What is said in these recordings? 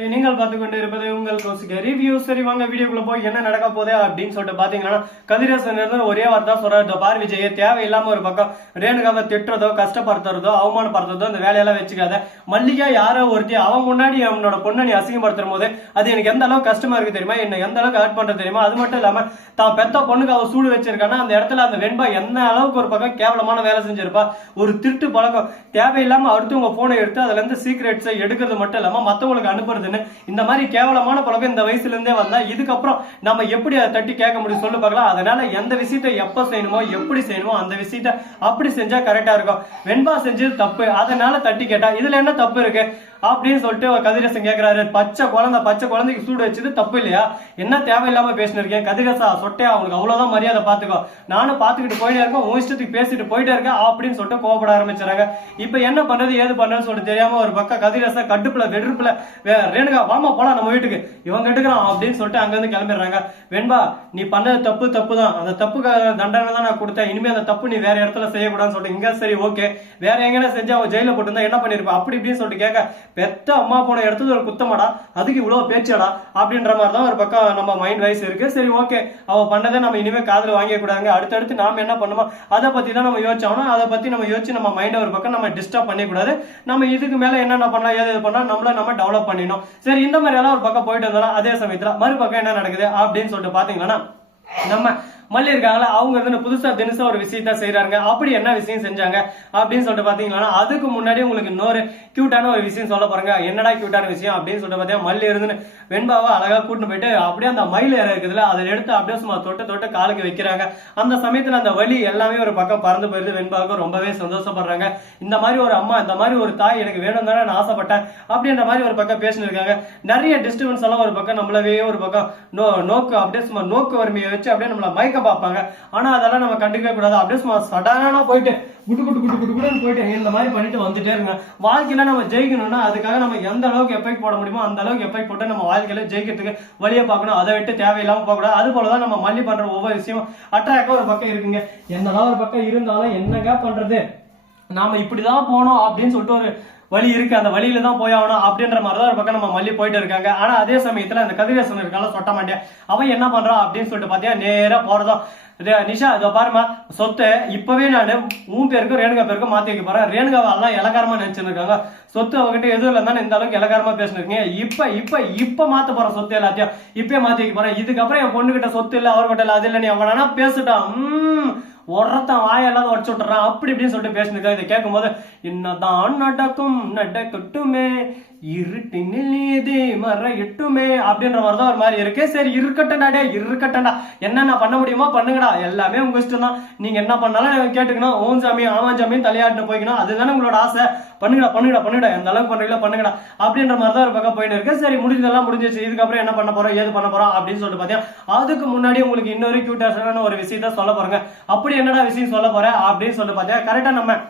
நீங்கள் பார்த்து கொண்டு இருப்பது உங்கள் கோசிக்க ரிவ்யூ. சரி வாங்க வீடியோக்குள்ள போய் என்ன நடக்க போதே அப்படின்னு சொல்லிட்டு பாத்தீங்கன்னா, கதிரேசன் ஒரே வார்த்தை சொல்றாரு, பார் விஜய், தேவையில்லாம ஒரு பக்கம் ரேணுகாவை திட்டுறதோ கஷ்டப்படுத்துறதோ அவமானப்படுத்துறதோ அந்த வேலையெல்லாம் வச்சுக்காத. மல்லிகா யாரோ ஒருத்தி அவன் முன்னாடி அவனோட பொண்ணை நீ அசிங்கப்படுத்தும் போது அது எனக்கு எந்த அளவுக்கு கஷ்டமா இருக்கு தெரியுமா, என்ன எந்த அளவுக்கு ஹர்ட் பண்றது தெரியுமா. அது மட்டும் இல்லாம தான் பெத்த பொண்ணுக்கு அவ சூடு வச்சிருக்கானா அந்த இடத்துல அந்த வெண்பா எந்த அளவுக்கு ஒரு பக்கம் கேவலமான வேலை செஞ்சிருப்பா. ஒரு திருட்டு பழக்கம், தேவையில்லாம அடுத்தவங்க போனை எடுத்து அதுல இருந்து சீக்ரெட்ஸை எடுக்கிறது மட்டும் இல்லாம மத்தவங்களுக்கு அனுப்புறது. இந்த மாதிரி கேவலமான பழக்கம் இந்த வயசுல இருந்தே வந்தா இதுக்கப்புறம் நம்ம எப்படி அதை தட்டி கேட்க முடியும் சொல்லு பார்க்கலாம். அதனால எந்த விஷயத்தை எப்ப செய்யணுமோ எப்படி செய்யணுமோ அந்த விஷயத்த அப்படி செஞ்சா கரெக்டா இருக்கும். வெண்பா செஞ்சது தப்பு, அதனால தட்டி கேட்டா இதுல என்ன தப்பு இருக்கு அப்படின்னு சொல்லிட்டு கதிரேசன் கேட்கிறாரு. பச்சை குழந்தைக்கு சூடு வச்சது தப்பு இல்லையா, என்ன தேவையில்லாம பேசினிருக்கேன் கதிரேசா, சொட்டையா அவனுக்கு அவ்வளவுதான் மரியாதை பாத்துக்கோ, நானும் பாத்துக்கிட்டு போயிட்டே இருக்கேன், உன் இஷ்டத்துக்கு பேசிட்டு போயிட்டே இருக்கேன் அப்படின்னு சொல்லிட்டு கோவப்பட ஆரம்பிச்சாங்க. இப்ப என்ன பண்றது ஏது பண்றதுன்னு சொல்லிட்டு தெரியாம ஒரு பக்கம் கதிரேசா கடுப்புல வெறுப்புல ரேணுகா வாமா போலாம் நம்ம வீட்டுக்கு, இவங்க எடுக்கிறான் அப்படின்னு சொல்லிட்டு அங்க இருந்து கிளம்பிடுறாங்க. வெண்பா நீ பண்ணது தப்பு தான், அந்த தப்புக்கு தண்டனை தான் நான் கொடுத்தேன், இனிமே அந்த தப்பு நீ வேற இடத்துல செய்யக்கூடாதுன்னு சொல்லிட்டு இங்க சரி ஓகே வேற எங்கன்னா செஞ்சு அவன் ஜெயில போட்டு என்ன பண்ணிருப்பா அப்படி இப்படின்னு சொல்லிட்டு கேட்க, பெத்த அம்மா போன இடத்துல ஒரு குத்தமாடா, அதுக்கு இவ்வளவு பேச்சாடா அப்படின்ற மாதிரி தான் ஒரு பக்கம் நம்ம மைண்ட் வைஸ் இருக்கு. சரி ஓகே அவ பண்ணதை நம்ம இனிமே காதுல வாங்கிக்க கூடாதுங்க, அடுத்தடுத்து நாம என்ன பண்ணுமோ அதை பத்தி தான் நம்ம யோசிச்சோம். அதை பத்தி நம்ம யோசிச்சு நம்ம மைண்ட் ஒரு பக்கம் நம்ம டிஸ்டர்ப் பண்ணிக்கூடாது. நம்ம இதுக்கு மேல என்னென்ன பண்ணலாம் ஏது பண்ணலாம் நம்மள நம்ம டெவலப் பண்ணிடணும். சரி இந்த மாதிரி எல்லாம் ஒரு பக்கம் போயிட்டு வந்தாலும் அதே சமயத்துல மறுபக்கம் என்ன நடக்குது அப்படின்னு சொல்லிட்டு பாத்தீங்கன்னா, நம்ம மல்லி இருக்காங்களா அவங்க புதுசா தினசா ஒரு விஷயத்த செய்யறாங்க. அப்படி என்ன விஷயம் செஞ்சாங்க அப்படின்னு சொல்லிட்டு பாத்தீங்கன்னா, அதுக்கு முன்னாடி உங்களுக்கு இன்னொரு கியூட்டான ஒரு விஷயம் சொல்ல போறாங்க. என்னடா கியூட்டான விஷயம் அப்படின்னு சொல்லிட்டு பாத்தீங்கன்னா, மல்லி இருந்து வெண்பாவை அழகா கூட்டிட்டு போயிட்டு அப்படியே அந்த மயில் இருக்குதுல அதை எடுத்து அப்படியே சும்மா தொட்டு காலுக்கு வைக்கிறாங்க. அந்த சமயத்துல அந்த வலி எல்லாமே ஒரு பக்கம் பறந்து போயிருது. வெண்பாவுக்கு ரொம்பவே சந்தோஷப்படுறாங்க. இந்த மாதிரி ஒரு அம்மா, இந்த மாதிரி ஒரு தாய் எனக்கு வேணும் தானே நான் ஆசைப்பட்டேன் அப்படின்ற மாதிரி ஒரு பக்கம் பேசிட்டு இருக்காங்க. நிறைய டிஸ்டர்பன்ஸ் எல்லாம் ஒரு பக்கம் நம்மளவே ஒரு பக்கம் நோக்கு அப்படியே சும்மா நோக்கு வறுமையை வச்சு அப்படியே நம்மள மயக்க பார்ப்பாங்க. ஆனா அதெல்லாம் நம்ம கண்டுக்கவே கூடாது. அப்படியே சும்மா சடானா போயிட்டு குட்டு போயிட்டு இந்த மாதிரி பண்ணிட்டு வந்துட்டே இருங்க. வாழ்க்கையில நம்ம ஜெயிக்கணும்னா அதுக்காக நம்ம எந்த அளவுக்கு எஃபெக்ட் போட முடியுமோ அந்த அளவுக்கு எஃபெக்ட் போட்டு நம்ம வாழ்க்கையில ஜெயிக்கிறதுக்கு வழியை பார்க்கணும். அதை விட்டு தேவையில்லாம போக கூடாது. அது போலதான் நம்ம மல்லி பண்ற ஒவ்வொரு விஷயமும் அட்ராக்டா ஒரு பக்கம் இருக்குங்க. என்னதான் ஒரு பக்கம் இருந்தாலும் என்னங்க பண்றது, நாம இப்படிதான் போனோம் அப்படின்னு சொல்லிட்டு ஒரு வழி இருக்கு, அந்த வழியில தான் போயாகணும் அப்படின்ற மாதிரிதான் ஒரு பக்கம் நம்ம மல்லி போயிட்டு இருக்காங்க. ஆனா அதே சமயத்துல அந்த கதிரேசன் இருக்கால சொட்ட மாட்டேன் அவன் என்ன பண்றான் அப்படின்னு சொல்லிட்டு பாத்தியா நேரா போறதும், நிஷா இதோ பாருமா சொத்தை இப்பவே நான் உன் பேருக்கும் ரேணுகா பேருக்கும் மாத்தி வைக்க போறேன். ரேணுகாவெல்லாம் இலக்காரமா நினைச்சிருக்காங்க, சொத்து அவகிட்ட எதுவும் இல்லைன்னா இந்த அளவுக்கு இலக்காரமா பேசினிருக்கீங்க, இப்ப மாத்த போற சொத்து எல்லாத்தையும் இப்பயே மாத்தி வைக்க போறேன். இதுக்கப்புறம் என் பொண்ணு கிட்ட சொத்து இல்ல அவர்கிட்ட இல்ல அது இல்ல நீ அவனா பேசிட்டான் ஒருத்தான் வாயெல்லாம் உடச்சு விட்டுறான் அப்படி இப்படின்னு சொல்லிட்டு பேசினிருக்கா. இதை கேட்கும் போது என்னதான் நடக்கட்டுமே இருட்டினில் மர எட்டுமே அப்படின்ற மாதிரிதான் ஒரு மாதிரி இருக்கு. சரி இருக்கட்டா என்னென்ன பண்ண முடியுமோ பண்ணுங்கடா, எல்லாமே உங்க இஷ்டம் தான், நீங்க என்ன பண்ணாலும் கேட்டுக்கணும், ஓன் சாமி ஆமாம் சாமியும் தலையாட்டு போய்க்கணும், அதுதானே உங்களோட ஆசை, பண்ணுங்கடா எந்த அளவுக்கு பண்றீங்களா பண்ணுங்கடா அப்படின்ற மாதிரிதான் ஒரு பக்கம் போயிட்டு இருக்கு. சரி முடிஞ்சதெல்லாம் முடிஞ்சிச்சு, இதுக்கப்புறம் என்ன பண்ண போறோம் ஏது பண்ண போறோம் அப்படின்னு சொல்லிட்டு பாத்தீங்கன்னா, அதுக்கு முன்னாடி உங்களுக்கு இன்னொரு கியூட்டான ஒரு விஷயத்த சொல்ல போறாங்க. அப்படி என்னடா விஷயம் சொல்ல போறேன் அப்படின்னு சொல்லிட்டு பாத்தீங்கன்னா, கரெக்டா நம்ம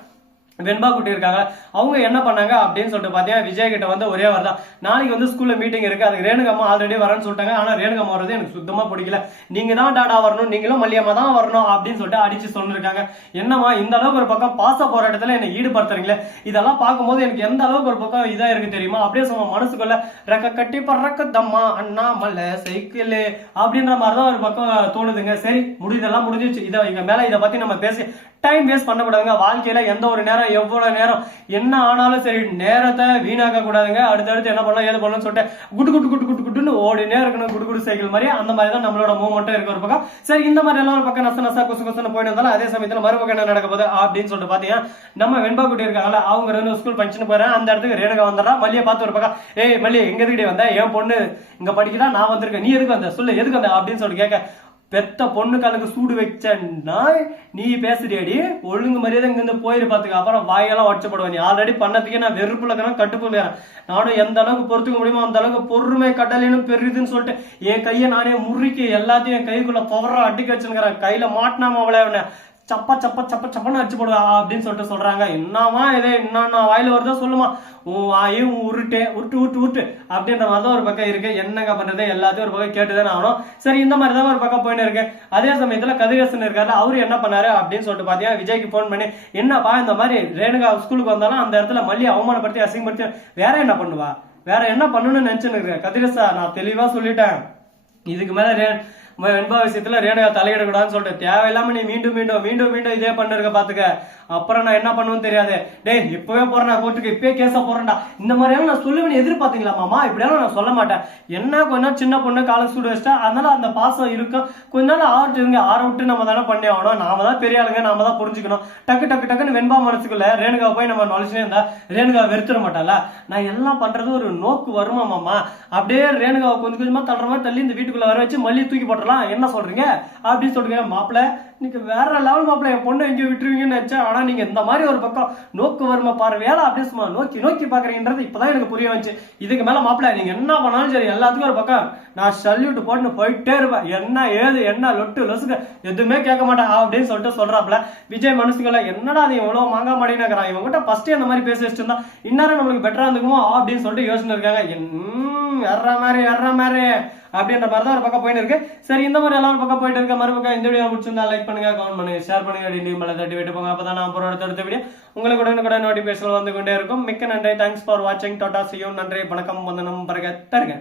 வெண்பா குட்டி இருக்காங்க அவங்க என்ன பண்ணாங்க அப்படின்னு சொல்லிட்டு பாத்தீங்கன்னா, விஜய் கிட்ட வந்து ஒரே வார்த்தை, நாளைக்கு ஸ்கூல்ல மீட்டிங் இருக்கு, அதுக்கு ரேணுகம்மா ஆல்ரெடி வரேன்னு சொல்லிட்டாங்க, ஆனா ரேணுகம்மா வரது எனக்கு சுத்தமா பிடிக்கல, நீங்க தான் டாடா வரணும், நீங்களும் மல்லியம்மா தான் வரணும் அப்படின்னு சொல்லிட்டு அடிச்சு சொல்லிருக்காங்க. என்னமா இந்த அளவுக்கு ஒரு பக்கம் பாச போற இடத்துல என்ன ஈடுபடுத்துறீங்களே, இதெல்லாம் பார்க்கும்போது எனக்கு எந்த அளவுக்கு ஒரு பக்கம் இதா இருக்கு தெரியுமா, அப்படியே சும்மா மனசுக்குள்ள ரெக்க கட்டி பறக்க தம்மா அண்ணா மல்ல சைக்கிள் அப்படின்ற மாதிரிதான் ஒரு பக்கம் தோணுதுங்க. சரி முடிதெல்லாம் முடிஞ்சிச்சு, இதை இங்க மேல இதை பத்தி நம்ம பேசி டைம் வேஸ்ட் பண்ணக்கூடாதுங்க. வாழ்க்கையில எந்த ஒரு நேரம் எவ்வளவு நேரம் என்ன ஆனாலும் சரி நேரத்தை வீணாக்க கூடாதுங்க. அடுத்தடுத்து என்ன பண்ணலாம் ஏது பண்ணலாம் சொல்லிட்டு குட்டுன்னு ஓடினே இருக்கணும், குடு சைக்கிள் மாதிரி. அந்த மாதிரி தான் நம்மளோட மூவ்மெண்ட்டும் இருக்க ஒரு பக்கம். சரி இந்த மாதிரி எல்லாம் ஒரு பக்கம் நசா குசுன்னு போயிட்டு இருந்தாலும் அதே சமயத்துல மறுபக்கம் என்ன நடக்க போகுது அப்படின்னு சொல்லிட்டு பாத்தீங்கன்னா, நம்ம வெண்பா குட்டி இருக்காங்கல்ல அவங்க ஸ்கூல் ஃபங்க்ஷன் போறேன், அந்த இடத்துக்கு ரேணுகா வந்துடுறா. மல்லியை பார்த்து ஒரு பக்கம், ஏய் மல்லி எங்க எதுக்கிட்டே வந்த, என் பொண்ணு இங்க படிக்கலாம் நான் வந்திருக்கேன், நீ எதுக்கு வந்த சொல்லு எதுக்கு வந்த அப்படின்னு சொல்லிட்டு கேட்க, பெத்த பொண்ணு காலுக்கு சூடு வச்சா நீ பேசுறியாடி, ஒழுங்கு மரியாதை இங்கிருந்து போயிரு பாத்துக்க, அப்புறம் வாயெல்லாம் உடச்சப்படுவேன், நீ ஆல்ரெடி பண்ணதுக்கே நான் வெறுப்புல இருக்கிறேன் கட்டுப்புல, நானும் எந்த அளவுக்கு பொறுத்துக்க முடியுமோ அந்த அளவுக்கு பொறுமை கடலினும் பெரிதுன்னு சொல்லிட்டு என் கையை நானே முறுக்கி எல்லாத்தையும் என் கைக்குள்ள பவரா அடிக்க வச்சுருக்கிறேன், கையில மாட்டினாம அவளை சப்பன்னு அடிச்சு போடுவா அப்படின்னு சொல்லிட்டு சொல்றாங்க. என்னமா இதே என்ன வாயில வருதோ சொல்லுமா, உன் வாயும் உருட்டு அப்படின்ற மாதிரிதான் ஒரு பக்கம் இருக்கு. என்னங்க பண்றது எல்லாத்தையும் ஒரு பக்கம் கேட்டுதான் ஆகணும். சரி இந்த மாதிரி தான் ஒரு பக்கம் போயின்னு இருக்கு. அதே சமயத்துல கதிரேசன் இருக்காரு, அவரு என்ன பண்ணாரு அப்படின்னு சொல்லிட்டு பாத்தீங்கன்னா, விஜய்க்கு போன் பண்ணி என்னப்பா இந்த மாதிரி ரேணுகா ஸ்கூலுக்கு வந்தாலும் அந்த இடத்துல மல்லி அவமானப்படுத்தி அசிங்கப்படுத்தி வேற என்ன பண்ணுவா, வேற என்ன பண்ணணும்னு நினைச்சுன்னு இருக்கேன். கதிரேசா நான் தெளிவா சொல்லிட்டேன், இதுக்கு மேல வெண்பா விஷயத்துல ரேணுகா தலையிடக்கூடாதுன்னு சொல்லிட்டு தேவையில்லாம நீ மீண்டும் மீண்டும் மீண்டும் மீண்டும் இதே பண்ணிருக்க பாத்துக்க, அப்புறம் நான் என்ன பண்ணுவேன்னு தெரியாது. டேய் இப்பவே போறேன் கோர்ட்டுக்கு, இப்பவே கேஸா போறேன்டா, இந்த மாதிரியான நான் சொல்லுவேன்னு எதிர்பார்த்தீங்களா மாமா? இப்படியெல்லாம் நான் சொல்ல மாட்டேன். என்ன கொஞ்ச நாள் சின்ன பொண்ணு காலை சூடு வச்சிட்டா, அதனால அந்த பாசம் இருக்கும். கொஞ்ச நாள் ஆட்டுங்க, ஆற விட்டு நம்ம தானே பண்ணி ஆகணும். நாம தான் பெரிய ஆளுங்க, நாம தான் புரிஞ்சுக்கணும். டக்கு டக்கு டக்குன்னு வெண்பா மனசுக்குள்ள ரேணுகா போய் நம்ம நுழைச்சுனே இருந்தா ரேணுகா வெறுத்துட மாட்டாளா? நான் எல்லாம் பண்றது ஒரு நோக்கு வருமா மாமா? அப்படியே ரேணுகாவை கொஞ்சம் கொஞ்சமா தள்ளுற மாதிரி தள்ளி இந்த வீட்டுக்குள்ள வர வச்சு மல்லியை தூக்கி போட்டுடலாம், என்ன சொல்றீங்க அப்படின்னு சொல்றீங்க. மாப்பிள்ள நீங்க வேற லெவல் மாப்பிள்ள, என் பொண்ணு எங்கேயோ விட்டுருவீங்கன்னு நினைச்சேன். ஆனா நீங்க இந்த மாதிரி ஒரு பக்கம் நோக்கு வருமா பாரு வேலை, அப்படியே சும்மா நோக்கி நோக்கி பாக்குறீங்கன்றது இப்பதான் எனக்கு புரிய வந்துச்சு. இதுக்கு மேல மாப்பிள்ள நீங்க என்ன பண்ணாலும் சரி எல்லாத்துக்கும் ஒரு பக்கம் நான் சல்யூட் போட்டு போயிட்டே இருப்பேன். என்ன ஏது என்ன லொட்டு லொசுக்கு எதுவுமே கேட்க மாட்டேன் அப்படின்னு சொல்லிட்டு சொல்றாப்ல. விஜய் மனுஷங்கள என்னடா அது எவ்வளவு மாங்கா மாடினாக்கிறான், இவங்ககிட்ட ஃபர்ஸ்ட் அந்த மாதிரி பேசி வச்சிருந்தா இன்னாரும் நம்மளுக்கு பெட்டரா இருந்துக்குமோ அப்படின்னு சொல்லிட்டு யோசனை இருக்காங்க. வர்ற மாதிரி அப்படின்ற மாதிரி தான் ஒரு பக்கம் போயிட்டு இருக்கு. சரி, இந்த மாதிரி எல்லாரும் பக்கம் போயிட்டு இருக்க மறுபக்கம் இந்த வீடியோ முடிச்சிருந்தா லைக் பண்ணுங்க, கமெண்ட் பண்ணுங்க, ஷேர் பண்ணுங்க, மேல தட்டி விட்டு போங்க. அப்பதான் நான் அப்புறம் அடுத்த வீடியோ உங்களுக்கு உடனே நோட்டிபிகேஷன் வந்து கொண்டே இருக்கும். மிக்க நன்றி, தேங்க்ஸ் ஃபார் வாட்சிங். டாடா, see you, நன்றி, வணக்கம், வந்தனம், பரக தருங்க.